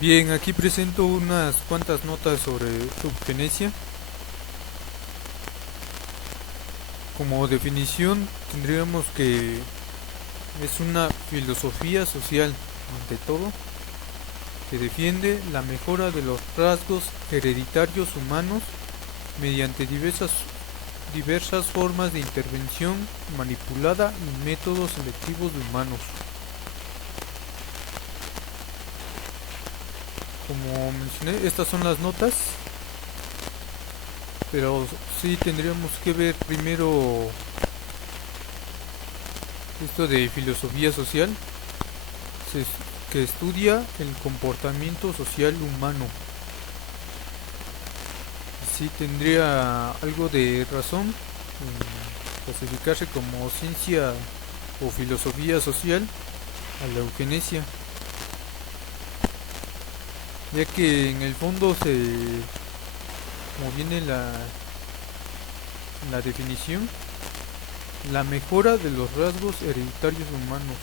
Bien, aquí presento unas cuantas notas sobre eugenesia. Como definición tendríamos que es una filosofía social, ante todo, que defiende la mejora de los rasgos hereditarios humanos mediante diversas formas de intervención manipulada y métodos selectivos de humanos. Como mencioné, estas son las notas, pero sí tendríamos que ver primero esto de filosofía social, que estudia el comportamiento social humano. Sí tendría algo de razón en clasificarse como ciencia o filosofía social a la eugenesia, ya que en el fondo como viene la definición, la mejora de los rasgos hereditarios humanos,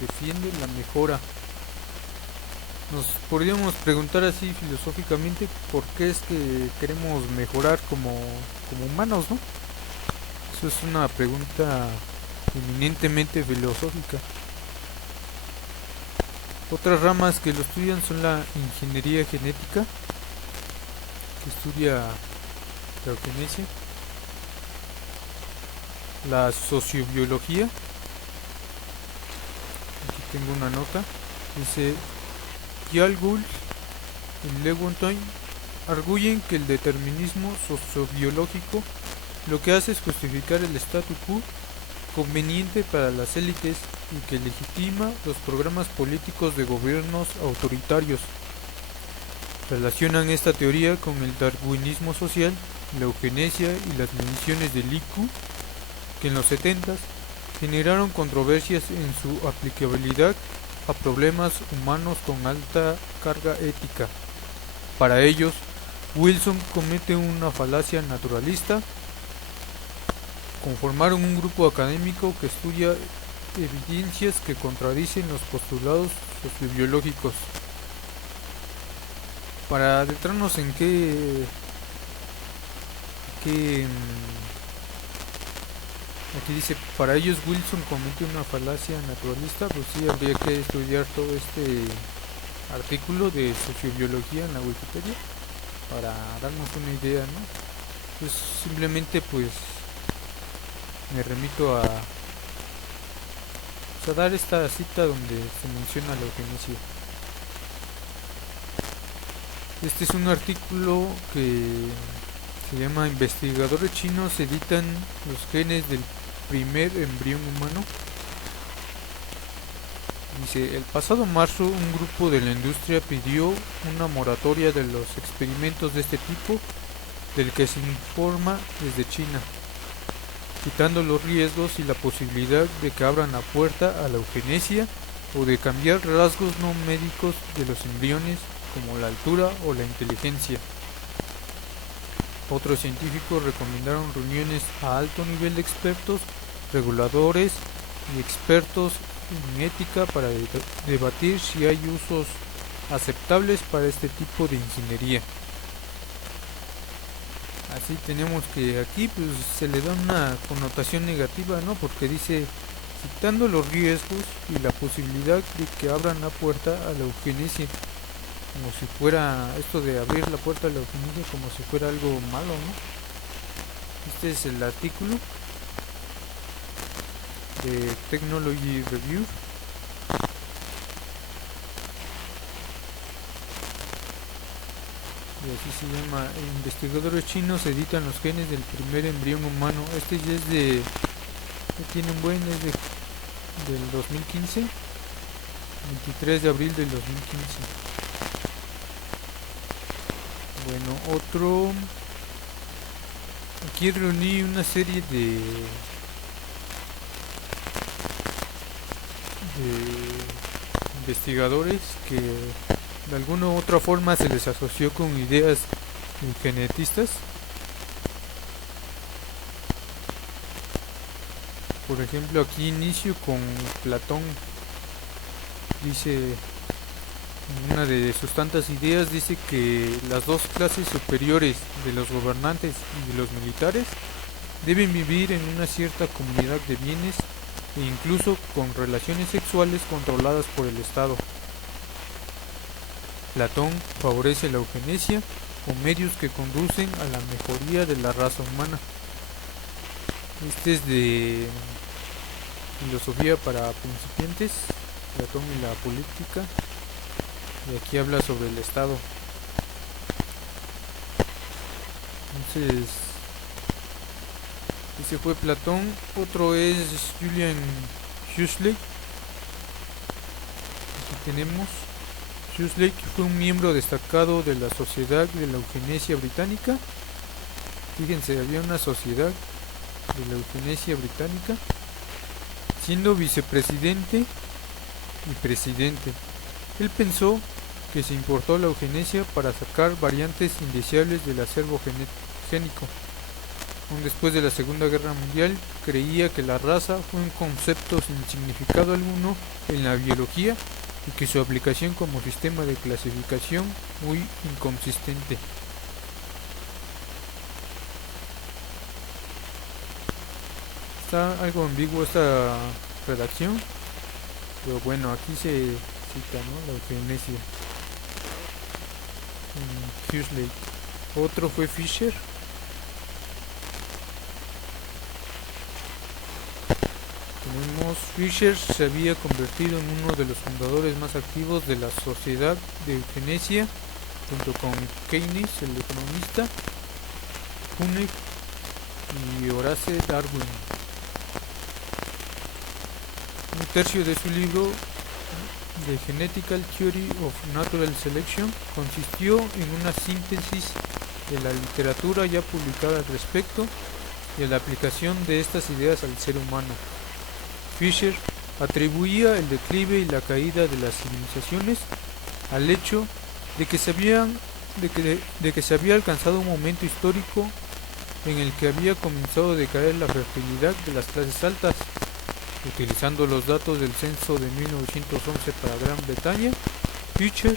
defiende la mejora. Nos podríamos preguntar así filosóficamente por qué es que queremos mejorar como humanos, ¿no? Eso es una pregunta eminentemente filosófica. Otras ramas que lo estudian son la ingeniería genética, que estudia la eugenesia, la sociobiología. Aquí tengo una nota, dice: Yal Gould y Lewontin arguyen que el determinismo sociobiológico lo que hace es justificar el statu quo conveniente para las élites y que legitima los programas políticos de gobiernos autoritarios. Relacionan esta teoría con el darwinismo social, la eugenesia y las mediciones del IQ, que en los 70 generaron controversias en su aplicabilidad a problemas humanos con alta carga ética. Para ellos, Wilson comete una falacia naturalista. Conformaron un grupo académico que estudia evidencias que contradicen los postulados sociobiológicos. Para adentrarnos en aquí dice, para ellos Wilson comete una falacia naturalista, pues sí habría que estudiar todo este artículo de sociobiología en la Wikipedia para darnos una idea, ¿no? Pues simplemente pues me remito a dar esta cita donde se menciona la eugenesia. Este es un artículo que se llama Investigadores chinos editan los genes del primer embrión humano. Dice, el pasado marzo un grupo de la industria pidió una moratoria de los experimentos de este tipo, del que se informa desde China, quitando los riesgos y la posibilidad de que abran la puerta a la eugenesia o de cambiar rasgos no médicos de los embriones como la altura o la inteligencia. Otros científicos recomendaron reuniones a alto nivel de expertos, reguladores y expertos en ética para debatir si hay usos aceptables para este tipo de ingeniería. Así tenemos que aquí pues se le da una connotación negativa, ¿no? Porque dice, citando los riesgos y la posibilidad de que abran la puerta a la eugenesia, como si fuera esto de abrir la puerta a la eugenesia como si fuera algo malo, ¿no? Este es el artículo de Technology Review. Y así se llama: investigadores chinos editan los genes del primer embrión humano. Este ya es tiene un buen, es del 2015, 23 de abril del 2015. Bueno, otro, aquí reuní una serie de investigadores que de alguna u otra forma se les asoció con ideas genetistas. Por ejemplo, aquí inicio con Platón. Dice, En una de sus tantas ideas dice que las dos clases superiores de los gobernantes y de los militares deben vivir en una cierta comunidad de bienes e incluso con relaciones sexuales controladas por el Estado. Platón favorece la eugenesia o medios que conducen a la mejoría de la raza humana. Este es de Filosofía para principiantes, Platón y la política, y aquí habla sobre el Estado. Entonces, ese fue Platón. Otro es Julian Huxley. Aquí tenemos. Huxley fue un miembro destacado de la Sociedad de la Eugenesia Británica. Fíjense, había una sociedad de la eugenesia británica, siendo vicepresidente y presidente. Él pensó que se importó la eugenesia para sacar variantes indeseables del acervo génico. Aún después de la Segunda Guerra Mundial, creía que la raza fue un concepto sin significado alguno en la biología y que su aplicación como sistema de clasificación muy inconsistente. Está algo ambiguo esta redacción, pero bueno, aquí se cita, ¿no?, la eugenesia. Huxley. Otro fue Fisher. Fisher se había convertido en uno de los fundadores más activos de la Sociedad de Eugenesia, junto con Keynes, el economista, Kuhn y Horace Darwin. Un tercio de su libro The Genetical Theory of Natural Selection consistió en una síntesis de la literatura ya publicada al respecto y a la aplicación de estas ideas al ser humano. Fisher atribuía el declive y la caída de las civilizaciones al hecho de que se había alcanzado un momento histórico en el que había comenzado a decaer la fertilidad de las clases altas. Utilizando los datos del censo de 1911 para Gran Bretaña, Fisher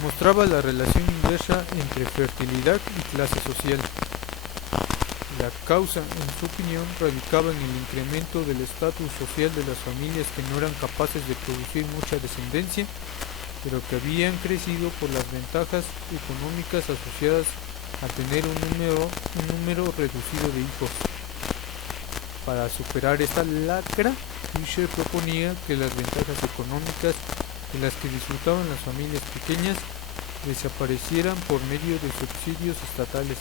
mostraba la relación inversa entre fertilidad y clase social. La causa, en su opinión, radicaba en el incremento del estatus social de las familias que no eran capaces de producir mucha descendencia, pero que habían crecido por las ventajas económicas asociadas a tener un número reducido de hijos. Para superar esta lacra, Fisher proponía que las ventajas económicas de las que disfrutaban las familias pequeñas desaparecieran por medio de subsidios estatales.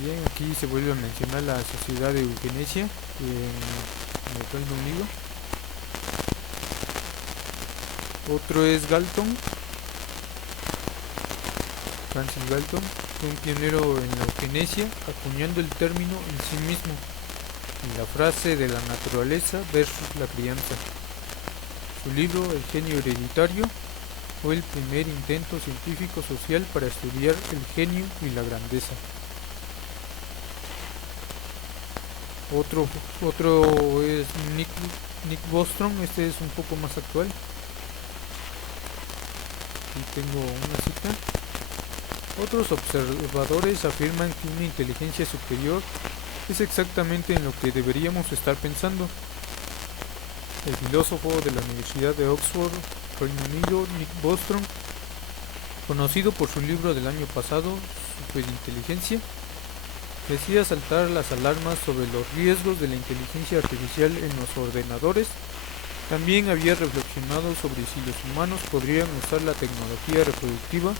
Bien, aquí se vuelve a mencionar la Sociedad de Eugenesia en el Reino Unido. Otro es Galton. Francis Galton fue un pionero en la eugenesia, acuñando el término en sí mismo, en la frase de la naturaleza versus la crianza. Su libro El genio hereditario fue el primer intento científico social para estudiar el genio y la grandeza. Otro es Nick Bostrom, este es un poco más actual. Aquí tengo una cita. Otros observadores afirman que una inteligencia superior es exactamente en lo que deberíamos estar pensando. El filósofo de la Universidad de Oxford, Reino Unido, Nick Bostrom, conocido por su libro del año pasado, Superinteligencia, decía saltar las alarmas sobre los riesgos de la inteligencia artificial en los ordenadores. También había reflexionado sobre si los humanos podrían usar la tecnología reproductiva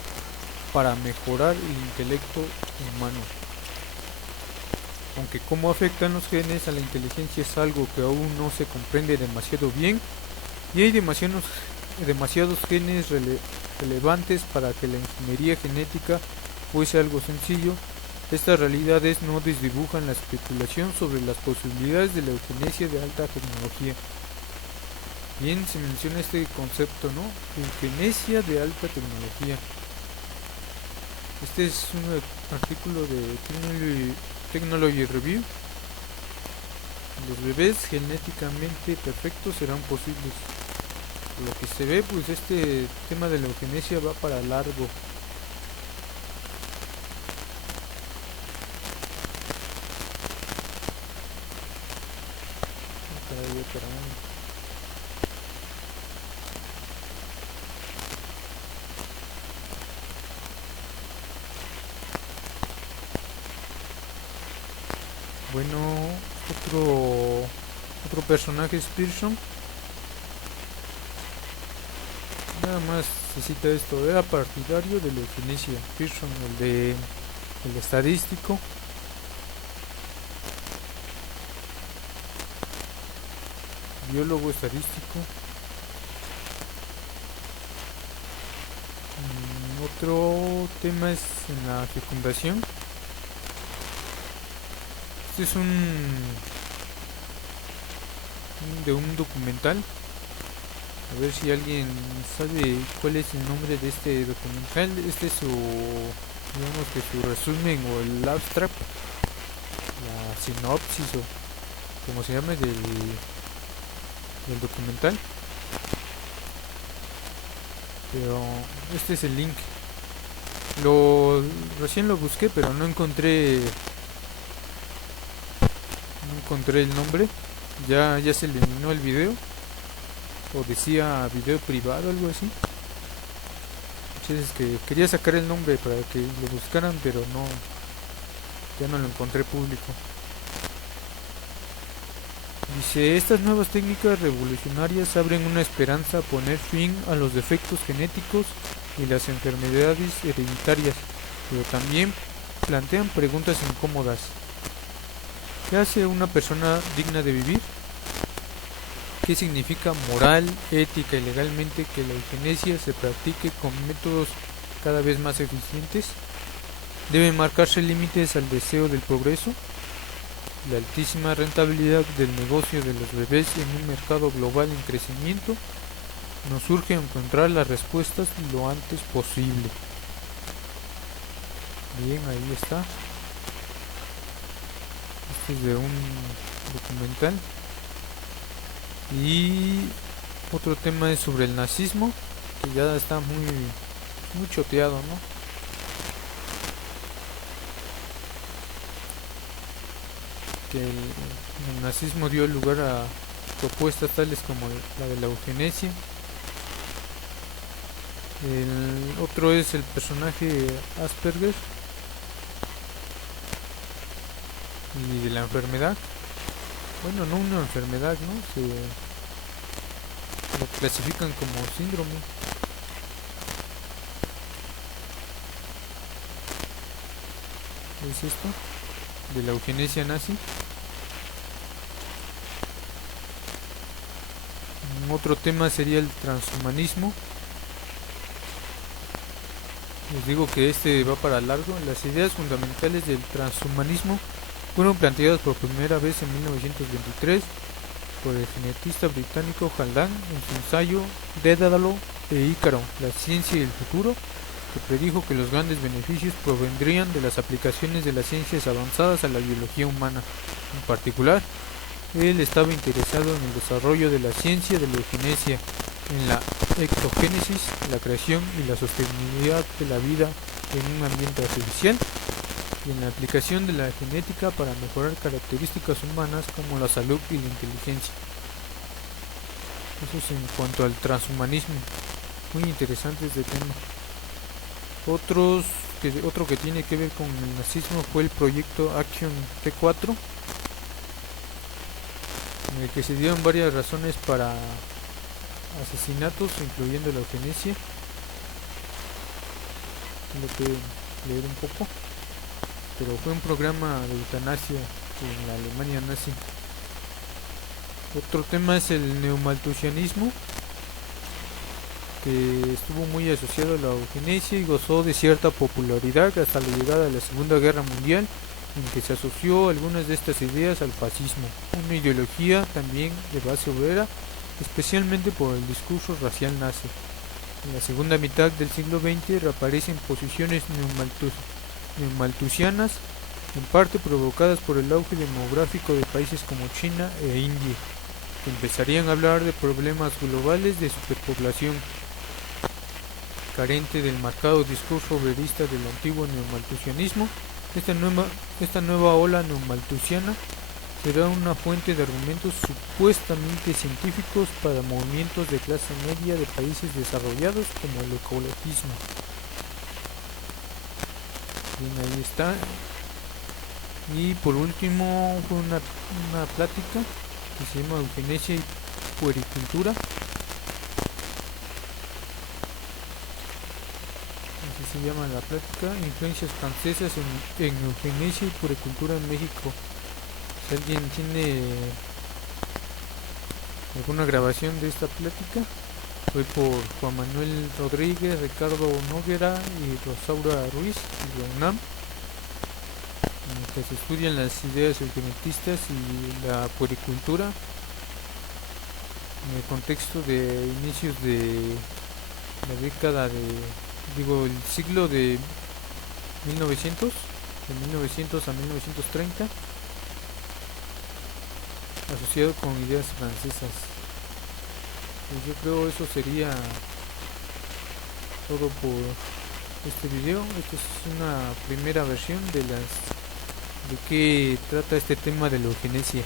para mejorar el intelecto humano. Aunque cómo afectan los genes a la inteligencia es algo que aún no se comprende demasiado bien, y hay demasiados genes relevantes para que la ingeniería genética fuese algo sencillo. Estas realidades no desdibujan la especulación sobre las posibilidades de la eugenesia de alta tecnología. Bien, se menciona este concepto, ¿no? Eugenesia de alta tecnología. Este es un artículo de Technology Review. los bebés genéticamente perfectos serán posibles. Por lo que se ve, pues este tema de la eugenesia va para largo. Bueno, otro personaje es Pearson. Nada más se cita esto: era partidario de la eugenesia. Pearson, el estadístico. Biólogo estadístico. Otro tema es en la fecundación. Este es de un documental. A ver si alguien sabe cuál es el nombre de este documental. Este es digamos que su resumen o el abstract, la sinopsis o como se llame del documental. Pero este es el link. Recién lo busqué, pero no encontré el nombre. Ya se eliminó el video, o decía video privado, algo así. Entonces que quería sacar el nombre para que lo buscaran, pero ya no lo encontré público. Dice: estas nuevas técnicas revolucionarias abren una esperanza a poner fin a los defectos genéticos y las enfermedades hereditarias, pero también plantean preguntas incómodas. ¿Qué hace una persona digna de vivir? ¿Qué significa moral, ética y legalmente que la eugenesia se practique con métodos cada vez más eficientes? ¿Deben marcarse límites al deseo del progreso? La altísima rentabilidad del negocio de los bebés en un mercado global en crecimiento nos urge encontrar las respuestas lo antes posible. Bien, ahí está. Este es de un documental. Y otro tema es sobre el nazismo, que ya está muy choteado, ¿no? Que el nazismo dio lugar a propuestas tales como la de la eugenesia. El otro es el personaje Asperger y de la enfermedad. Bueno, no una enfermedad, ¿no? Se lo clasifican como síndrome. ¿Qué es esto? De la eugenesia nazi. Otro tema sería el transhumanismo. Les digo que este va para largo. Las ideas fundamentales del transhumanismo fueron planteadas por primera vez en 1923 por el genetista británico Haldane en su ensayo Dédalo e Ícaro, la ciencia y el futuro, que predijo que los grandes beneficios provendrían de las aplicaciones de las ciencias avanzadas a la biología humana. En particular, él estaba interesado en el desarrollo de la ciencia de la eugenesia, en la ectogénesis, la creación y la sostenibilidad de la vida en un ambiente artificial, y en la aplicación de la genética para mejorar características humanas como la salud y la inteligencia. Eso es en cuanto al transhumanismo. Muy interesante este tema. Otro que tiene que ver con el nazismo fue el proyecto Action T4, en el que se dieron varias razones para asesinatos, incluyendo la eugenesia. Tengo que leer un poco, pero fue un programa de eutanasia en la Alemania nazi. Otro tema es el neomalthusianismo, que estuvo muy asociado a la eugenesia y gozó de cierta popularidad hasta la llegada de la Segunda Guerra Mundial, en que se asoció algunas de estas ideas al fascismo, una ideología también de base obrera, especialmente por el discurso racial nazi. En la segunda mitad del siglo XX reaparecen posiciones neomalthusianas en parte provocadas por el auge demográfico de países como China e India, que empezarían a hablar de problemas globales de superpoblación, carente del marcado discurso obrerista del antiguo neomalthusianismo. Esta nueva ola neomalthusiana será una fuente de argumentos supuestamente científicos para movimientos de clase media de países desarrollados como el ecologismo. Bien, ahí está. Y por último fue una plática que se llama Eugenesia y Puericultura. Así se llama la plática. Influencias francesas en eugenesia y puericultura en México. Si alguien tiene alguna grabación de esta plática, fue por Juan Manuel Rodríguez, Ricardo Noguera y Rosaura Ruiz de la UNAM, en que se estudian las ideas eugenetistas y la puericultura en el contexto de inicios de la década el siglo de 1900, de 1900 a 1930, asociado con ideas francesas. Pues yo creo eso sería todo por este video. Esta es una primera versión de qué trata este tema de la eugenesia.